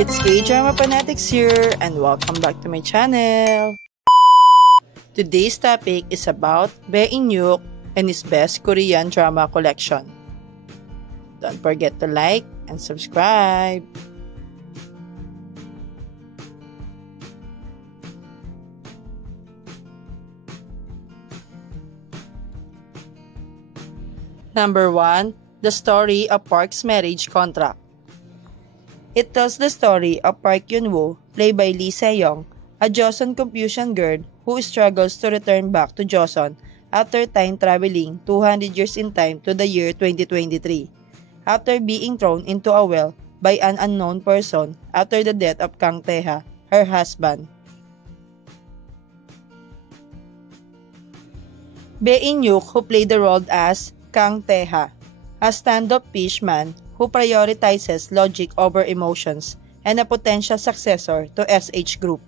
It's K-Drama Fanatics here and welcome back to my channel. Today's topic is about Bae In-hyuk and his best Korean drama collection. Don't forget to like and subscribe. Number 1. The Story of Park's Marriage Contract. It tells the story of Park Yun-woo, played by Lee Se-young, a Joseon Confucian girl who struggles to return back to Joseon after time traveling 200 years in time to the year 2023, after being thrown into a well by an unknown person after the death of Kang Tae-ha, her husband. Bae In-hyuk, who played the role as Kang Tae-ha, a stand-up fishman who prioritizes logic over emotions and a potential successor to SH Group.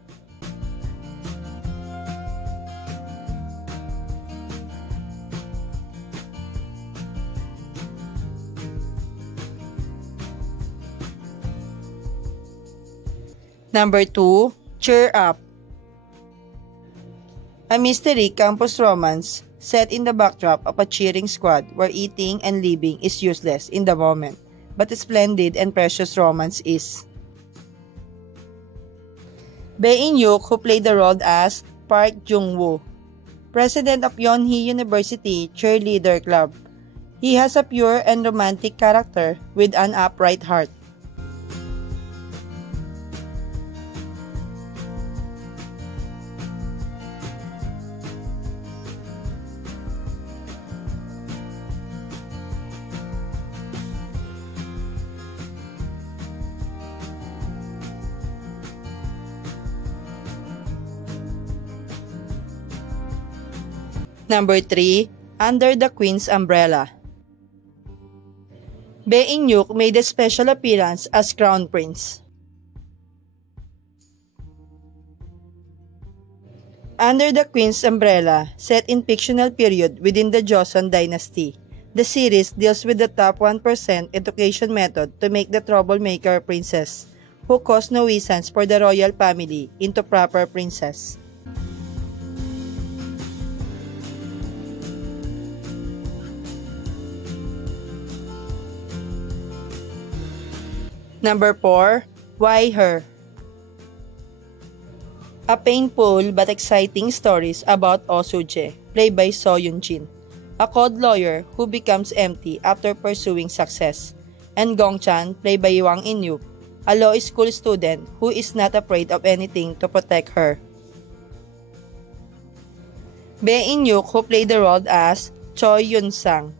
Number 2. Cheer Up. A mystery campus romance set in the backdrop of a cheering squad where eating and living is useless in the moment, but a splendid and precious romance is. Bae In-hyuk, who played the role as Park Jung-woo, president of Yonhee University Cheerleader Club. He has a pure and romantic character with an upright heart. Number 3. Under the Queen's Umbrella. Bae In-hyuk made a special appearance as Crown Prince. Under the Queen's Umbrella, set in fictional period within the Joseon dynasty, the series deals with the top 1% education method to make the troublemaker princess, who caused nuisance for the royal family, into proper princess. Number 4. Why Her? A painful but exciting stories about Oh Soo-jae, played by So Yoon-jin, a cold lawyer who becomes empty after pursuing success, and Gong Chan, played by Hwang In-hyuk, a law school student who is not afraid of anything to protect her. Bae In-hyuk, who played the role as Choi Yun-sang,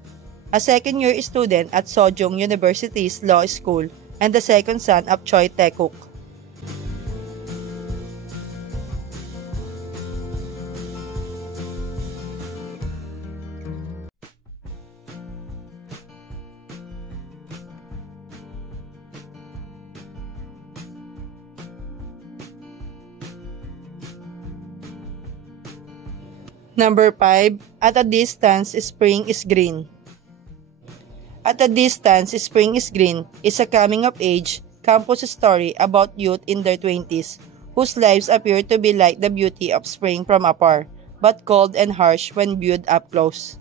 a second-year student at Sejong University's law school, and the second son of Choi Tae-kook. Number 5. At a Distance, Spring is Green. At a Distance, Spring is Green is a coming-of-age campus story about youth in their 20s whose lives appear to be like the beauty of spring from afar, but cold and harsh when viewed up close.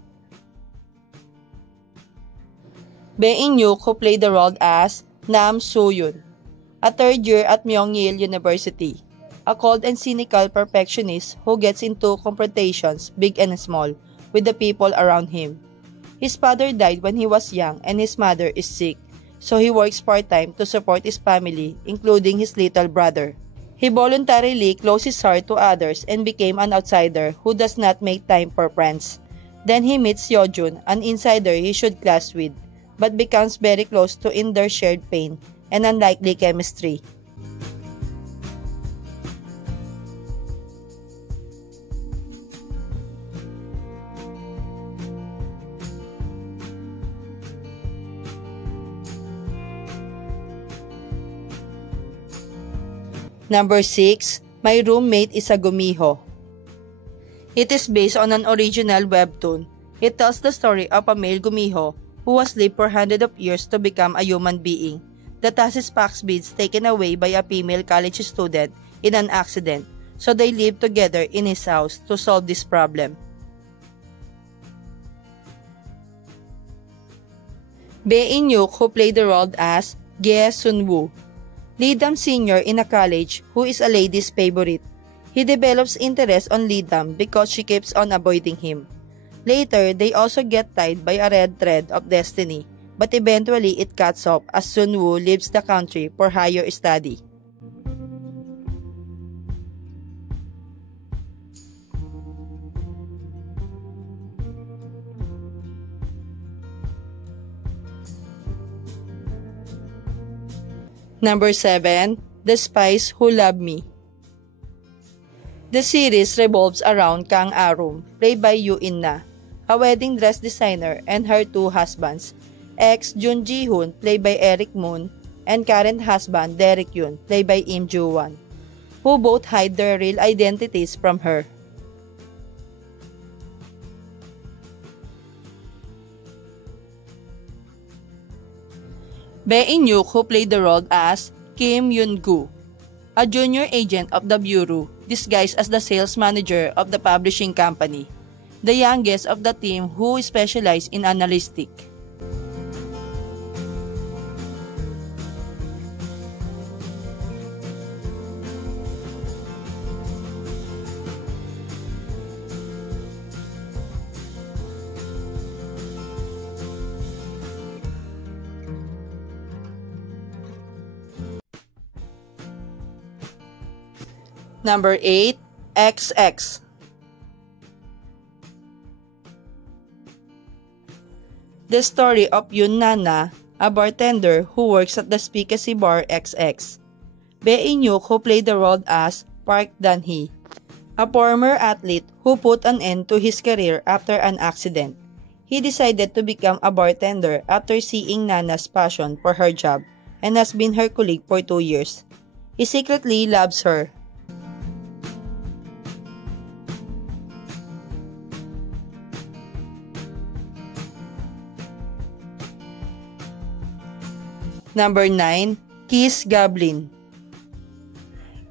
Bae In-hyuk, who played the role as Nam Soo-yoon, a third year at Myeong-il University, a cold and cynical perfectionist who gets into confrontations, big and small, with the people around him. His father died when he was young and his mother is sick, so he works part-time to support his family, including his little brother. He voluntarily closed his heart to others and became an outsider who does not make time for friends. Then he meets Yeojun, an insider he should clash with, but becomes very close to in their shared pain and unlikely chemistry. Number 6. My Roommate is a Gumiho. It is based on an original webtoon. It tells the story of a male gumiho who was lived for hundreds of years to become a human being. the Tassis Pax beads taken away by a female college student in an accident, so they live together in his house to solve this problem. Bae In-hyuk, who played the role as Ge Sun-woo, Lee-dam Sr. in a college who is a lady's favorite. He develops interest on Lee-dam because she keeps on avoiding him. Later, they also get tied by a red thread of destiny, but eventually it cuts off as Sun-woo leaves the country for higher study. Number 7. The Spies Who Love Me. The series revolves around Kang Arum, played by Yoo In-na, a wedding dress designer, and her two husbands, ex Jun Ji-hoon, played by Eric Moon, and current husband Derek Yoon, played by Im Joo-won, who both hide their real identities from her. Bae In-hyuk, who played the role as Kim Yoon-gu, a junior agent of the bureau disguised as the sales manager of the publishing company, the youngest of the team who specialized in analytic. Number 8. XX. The story of Yoon Nana, a bartender who works at the speakeasy bar XX. Bae In-hyuk, who played the role as Park Dan-hee, a former athlete who put an end to his career after an accident. He decided to become a bartender after seeing Nana's passion for her job and has been her colleague for 2 years. He secretly loves her. Number 9. Kiss Goblin.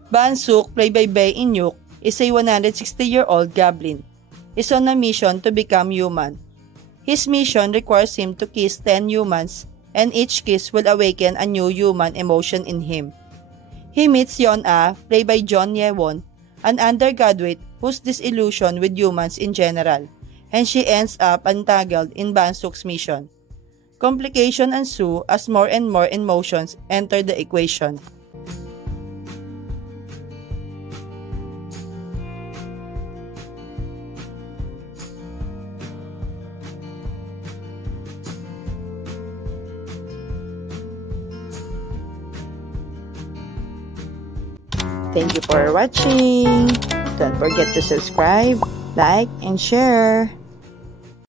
Ban-suk, played by Bae In-hyuk, is a 160-year-old goblin. Is on a mission to become human. His mission requires him to kiss 10 humans, and each kiss will awaken a new human emotion in him. He meets Yeon-ah, played by John Ye-won, an undergraduate who's disillusioned with humans in general, and she ends up entangled in Ban-suk's mission. Complications ensue as more and more emotions enter the equation. Thank you for watching. Don't forget to subscribe, like, and share.